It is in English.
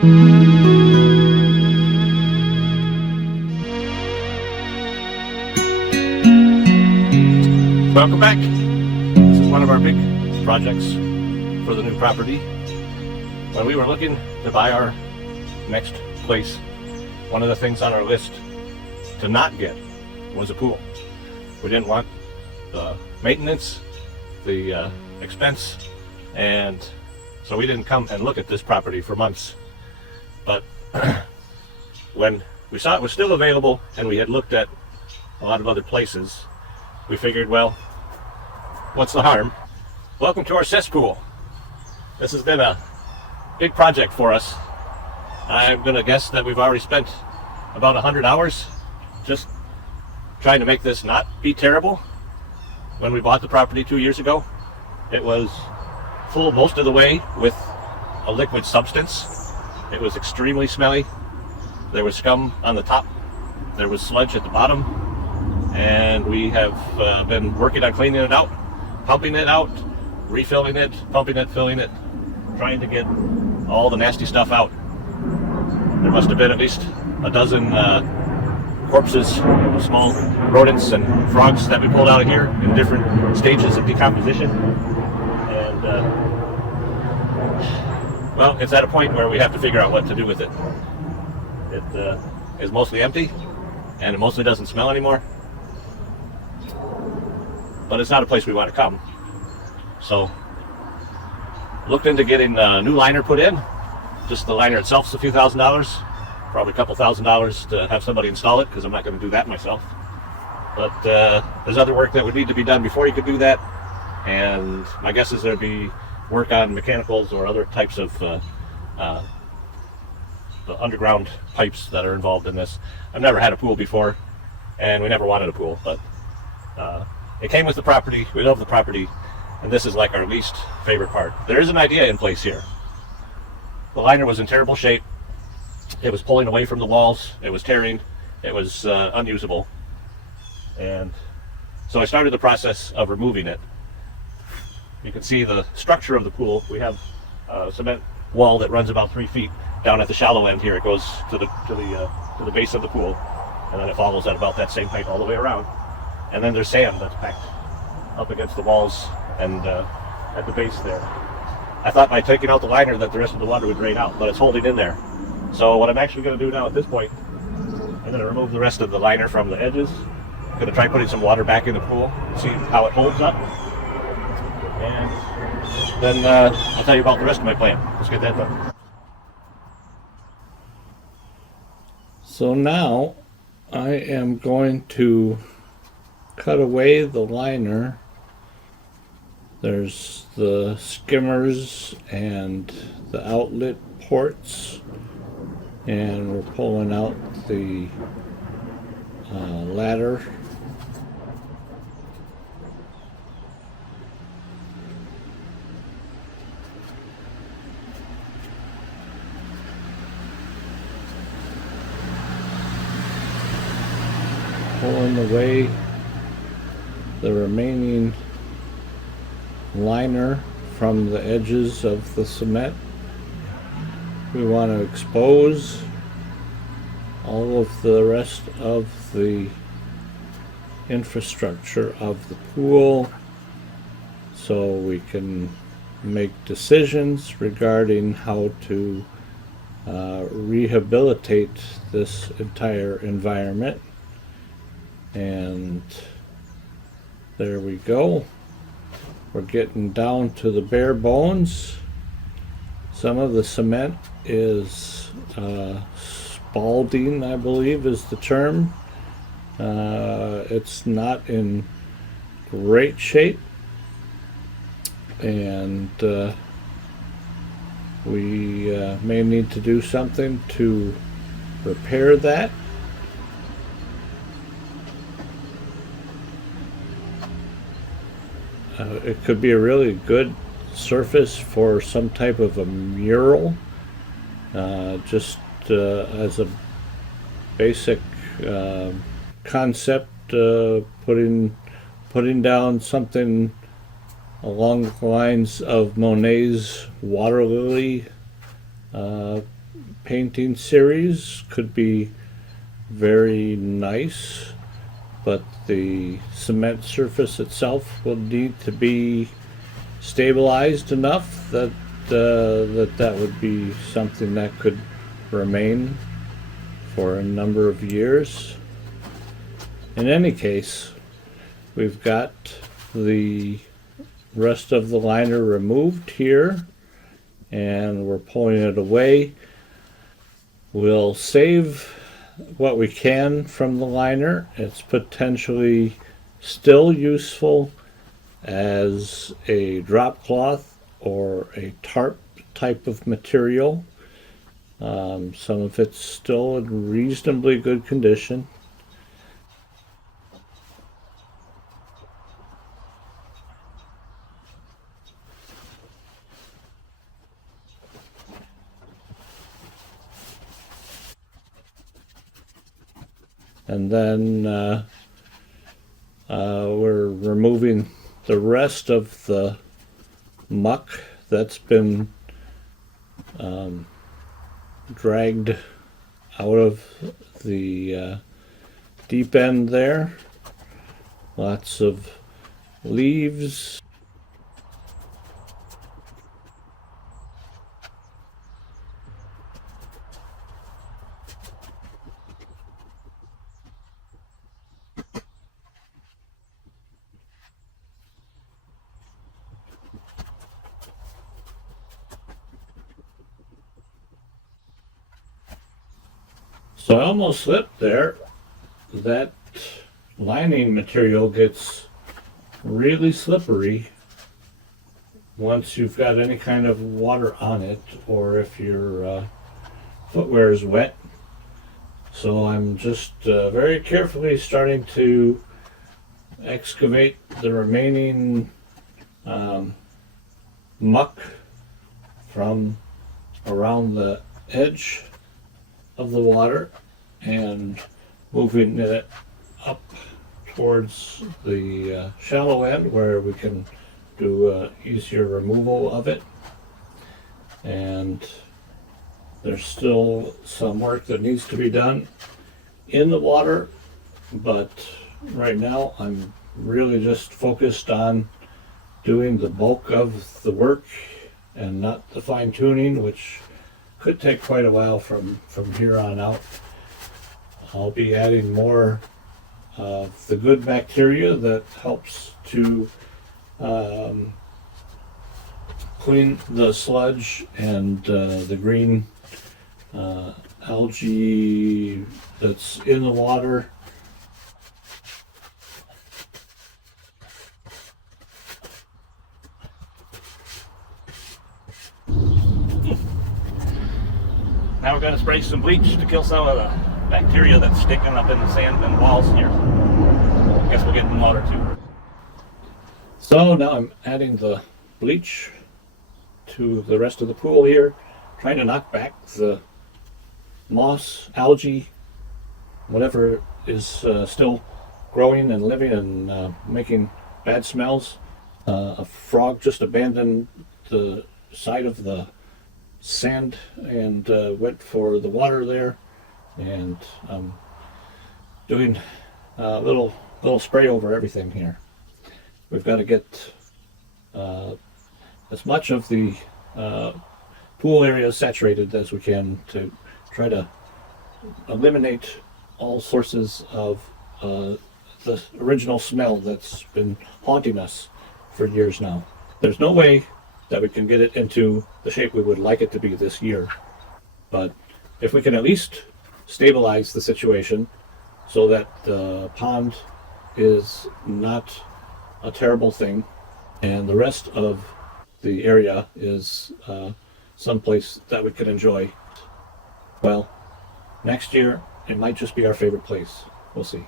Welcome back. This is one of our big projects for the new property. When we were looking to buy our next place, one of the things on our list to not get was a pool. We didn't want the maintenance, the expense, and so we didn't come and look at this property for months. But when we saw it was still available and we had looked at a lot of other places, we figured, well, what's the harm? Welcome to our cesspool. This has been a big project for us. I'm gonna guess that we've already spent about 100 hours just trying to make this not be terrible. When we bought the property 2 years ago, it was full most of the way with a liquid substance. It was extremely smelly. There was scum on the top. There was sludge at the bottom. And we have been working on cleaning it out, pumping it out, refilling it, pumping it, filling it, trying to get all the nasty stuff out. There must have been at least a dozen corpses, small rodents and frogs that we pulled out of here in different stages of decomposition. And well, it's at a point where we have to figure out what to do with it. It is mostly empty, and it mostly doesn't smell anymore. But it's not a place we want to come. So, looked into getting a new liner put in. Just the liner itself is a few $1,000s, probably a couple $1,000s to have somebody install it, because I'm not going to do that myself. But there's other work that would need to be done before you could do that, and my guess is there'd be work on mechanicals or other types of the underground pipes that are involved in this. I've never had a pool before, and we never wanted a pool, but it came with the property. We love the property, and this is like our least favorite part. There is an idea in place here. The liner was in terrible shape. It was pulling away from the walls. It was tearing. It was unusable. And so I started the process of removing it. You can see the structure of the pool. We have a cement wall that runs about 3 feet down at the shallow end here. It goes to the base of the pool, and then it follows at about that same height all the way around. And then there's sand that's packed up against the walls and at the base there. I thought by taking out the liner that the rest of the water would drain out, but it's holding in there. So what I'm actually going to do now at this point, I'm going to remove the rest of the liner from the edges. I'm going to try putting some water back in the pool, see how it holds up. And then I'll tell you about the rest of my plan. Let's get that done. So now I am going to cut away the liner. There's the skimmers and the outlet ports, and we're pulling out the ladder. Pulling away the remaining liner from the edges of the cement. We want to expose all of the rest of the infrastructure of the pool so we can make decisions regarding how to rehabilitate this entire environment. And there we go. We're getting down to the bare bones. Some of the cement is spalding, I believe is the term. It's not in great shape, and we may need to do something to repair that. It could be a really good surface for some type of a mural, just as a basic concept, putting down something along the lines of Monet's water lily painting series could be very nice, but the cement surface itself will need to be stabilized enough that that would be something that could remain for a number of years. In any case, we've got the rest of the liner removed here, and we're pulling it away. We'll save what we can from the liner. It's potentially still useful as a drop cloth or a tarp type of material. Some of it's still in reasonably good condition. And then we're removing the rest of the muck that's been dragged out of the deep end there. Lots of leaves. So I almost slipped there. That lining material gets really slippery once you've got any kind of water on it, or if your footwear is wet. So I'm just very carefully starting to excavate the remaining muck from around the edge of the water and moving it up towards the shallow end where we can do easier removal of it. And there's still some work that needs to be done in the water, but right now I'm really just focused on doing the bulk of the work and not the fine tuning, which could take quite a while from here on out. I'll be adding more of the good bacteria that helps to clean the sludge and the green algae that's in the water. Now we're going to spray some bleach to kill some of the bacteria that's sticking up in the sand and walls here. I guess we'll get in the water too. So now I'm adding the bleach to the rest of the pool here, trying to knock back the moss, algae, whatever is still growing and living and making bad smells. A frog just abandoned the side of the sand and went for the water there, and I'm doing a little spray over everything here. We've got to get as much of the pool area saturated as we can to try to eliminate all sources of the original smell that's been haunting us for years now. There's no way that we can get it into the shape we would like it to be this year. But if we can at least stabilize the situation so that the pond is not a terrible thing and the rest of the area is someplace that we can enjoy, well, next year it might just be our favorite place. We'll see.